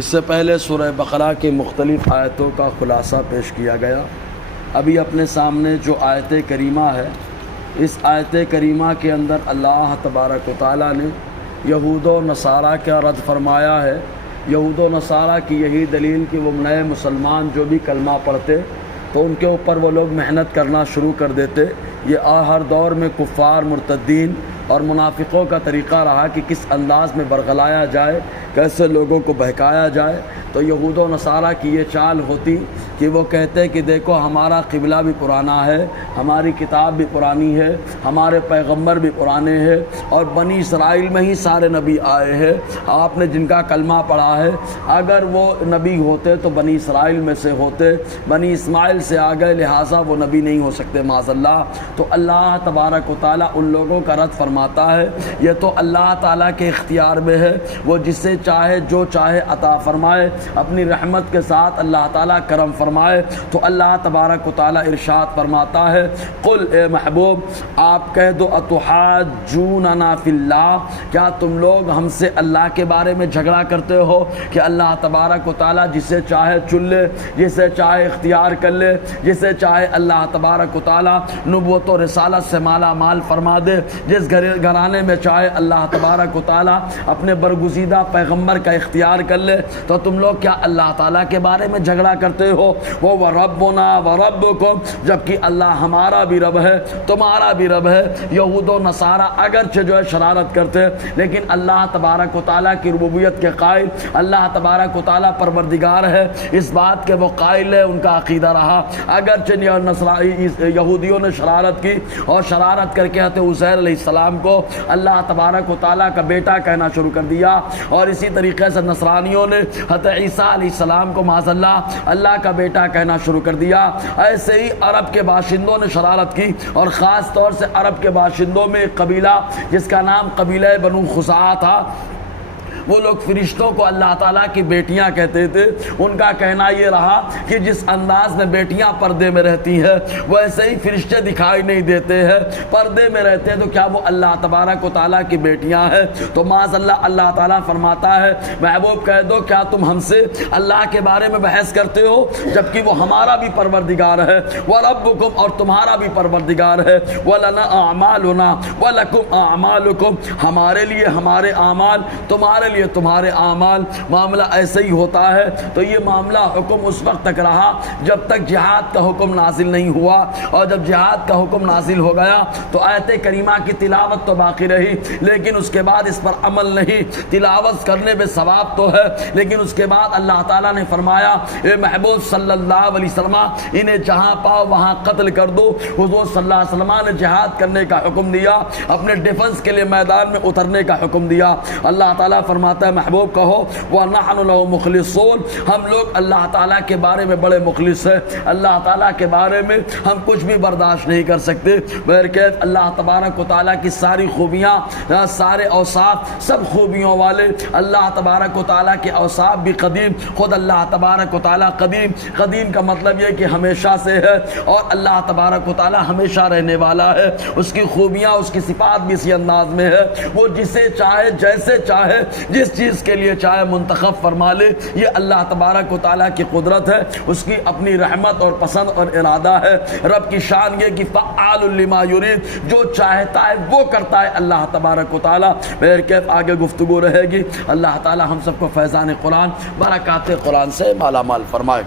اس سے پہلے سورہ بقرہ کی مختلف آیتوں کا خلاصہ پیش کیا گیا۔ ابھی اپنے سامنے جو آیت کریمہ ہے، اس آیت کریمہ کے اندر اللہ تبارک و تعالیٰ نے یہود و نصارہ کا رد فرمایا ہے۔ یہود و نصارہ کی یہی دلیل کہ وہ نئے مسلمان جو بھی کلمہ پڑھتے تو ان کے اوپر وہ لوگ محنت کرنا شروع کر دیتے۔ یہ ہر دور میں کفار، مرتدین اور منافقوں کا طریقہ رہا کہ کس انداز میں برگلایا جائے، کیسے لوگوں کو بہکایا جائے۔ تو یہود و نصارہ کی یہ چال ہوتی کہ وہ کہتے کہ دیکھو ہمارا قبلہ بھی پرانا ہے، ہماری کتاب بھی پرانی ہے، ہمارے پیغمبر بھی پرانے ہیں، اور بنی اسرائیل میں ہی سارے نبی آئے ہیں۔ آپ نے جن کا کلمہ پڑھا ہے، اگر وہ نبی ہوتے تو بنی اسرائیل میں سے ہوتے، بنی اسماعیل سے آ گئے، لہٰذا وہ نبی نہیں ہو سکتے معاذ اللہ۔ تو اللہ تبارک و تعالیٰ ان لوگوں کا رد فرماتا ہے، یہ تو اللہ تعالیٰ کے اختیار میں ہے، وہ جسے چاہے جو چاہے عطا فرمائے، اپنی رحمت کے ساتھ اللہ تعالیٰ کرم فرمائے۔ تو اللہ تبارک و تعالیٰ ارشاد فرماتا ہے، قل اے محبوب آپ کہہ دو اتحاجوننا فی اللہ، کیا تم لوگ ہم سے اللہ کے بارے میں جھگڑا کرتے ہو کہ اللہ تبارک و تعالیٰ جسے چاہے چن لے، جسے چاہے اختیار کر لے، جسے چاہے اللہ تبارک و تعالیٰ نبوت و رسالت سے مالا مال فرما دے، جس گھرانے میں چاہے اللہ تبارک و تعالیٰ اپنے برگزیدہ پیغمبر کا اختیار کر لے، تو تم لوگ کیا اللہ تعالیٰ کے بارے میں جھگڑا کرتے ہو؟ وہ وَرَبُّنَا وَرَبُّكُمْ، جبکہ اللہ ہمارا بھی رب ہے، تمہارا بھی رب ہے۔ یہود و نصارہ اگرچہ جو ہے شرارت کرتے، لیکن اللہ تبارک و تعالیٰ کی ربوبیت کے قائل، اللہ تبارک و تعالیٰ پروردگار ہے، اس بات کے وہ قائل ہے، ان کا عقیدہ رہا۔ اگرچہ یہودیوں نے شرارت کی اور شرارت کر کے حضرت عزیر علیہ السلام کو اللہ تبارک و تعالیٰ کا بیٹا کہنا شروع کر دیا، اور اسی طریقے سے نصرانیوں نے حضرت عیسیٰ علیہ السلام کو معاذ اللہ اللہ کا بیٹا کہنا شروع کر دیا۔ ایسے ہی عرب کے باشندوں نے شرارت کی، اور خاص طور سے عرب کے باشندوں میں ایک قبیلہ جس کا نام قبیلہ بنو خزاعہ تھا، وہ لوگ فرشتوں کو اللہ تعالیٰ کی بیٹیاں کہتے تھے۔ ان کا کہنا یہ رہا کہ جس انداز میں بیٹیاں پردے میں رہتی ہیں ویسے ہی فرشتے دکھائی نہیں دیتے ہیں، پردے میں رہتے ہیں، تو کیا وہ اللہ تبارک و تعالیٰ کی بیٹیاں ہیں؟ تو معاذ اللہ اللہ تعالیٰ فرماتا ہے، محبوب کہہ دو کیا تم ہم سے اللہ کے بارے میں بحث کرتے ہو جبکہ وہ ہمارا بھی پروردگار ہے، وَرَبُّكُمْ، اور تمہارا بھی پروردگار ہے، وَلَنَا أَعْمَالُنَا وَلَكُمْ أَعْمَالُكُمْ، ہمارے لیے ہمارے اعمال، تمہارے لیے تمہارے اعمال۔ معاملہ ایسے ہی ہوتا ہے۔ تو یہ معاملہ حکم اس وقت تک رہا جب تک جہاد کا حکم نازل نہیں ہوا، اور جب جہاد کا حکم نازل ہو گیا تو آیت کریمہ کی تلاوت تو باقی رہی، لیکن اس کے بعد اس پر عمل نہیں۔ تلاوت کرنے میں ثواب تو ہے، لیکن اس کے بعد اللہ تعالیٰ نے فرمایا، اے محبوب صلی اللہ علیہ وسلم انہیں جہاں پاؤ وہاں قتل کر دو۔ حضور صلی اللہ علیہ وسلم نے جہاد کرنے کا حکم دیا، اپنے ڈیفنس کے لیے میدان میں اترنے کا حکم دیا۔ اللہ تعالیٰ فرماتا ہے، محبوب کہو وَنَحْنُ لَهُ مُخْلِصُونَ، ہم لوگ اللہ تعالیٰ کے بارے میں بڑے مخلص ہیں، اللہ تعالیٰ کے بارے میں ہم کچھ بھی برداشت نہیں کر سکتے۔ بہرکیف اللہ تبارک و تعالیٰ کی ساری خوبیاں، سارے اوصاف، سب خوبیوں والے اللہ تبارک و تعالیٰ کے اوصاف بھی قدیم، خود اللہ تبارک و تعالیٰ قدیم۔ قدیم کا مطلب یہ کہ ہمیشہ سے ہے، اور اللہ تبارک و تعالیٰ ہمیشہ رہنے والا ہے۔ اس کی خوبیاں، اس کی صفات بھی اسی انداز میں ہے، وہ جسے چاہے جیسے چاہے جس چیز کے لیے چاہے منتخب فرما لے۔ یہ اللہ تبارک و تعالیٰ کی قدرت ہے، اس کی اپنی رحمت اور پسند اور ارادہ ہے۔ رب کی شان یہ کہ فعال لما یرید، جو چاہتا ہے وہ کرتا ہے اللہ تبارک و تعالیٰ۔ بہرکیف آگے گفتگو رہے گی۔ اللہ تعالیٰ ہم سب کو فیضان قرآن، برکات قرآن سے مالا مال فرمائے۔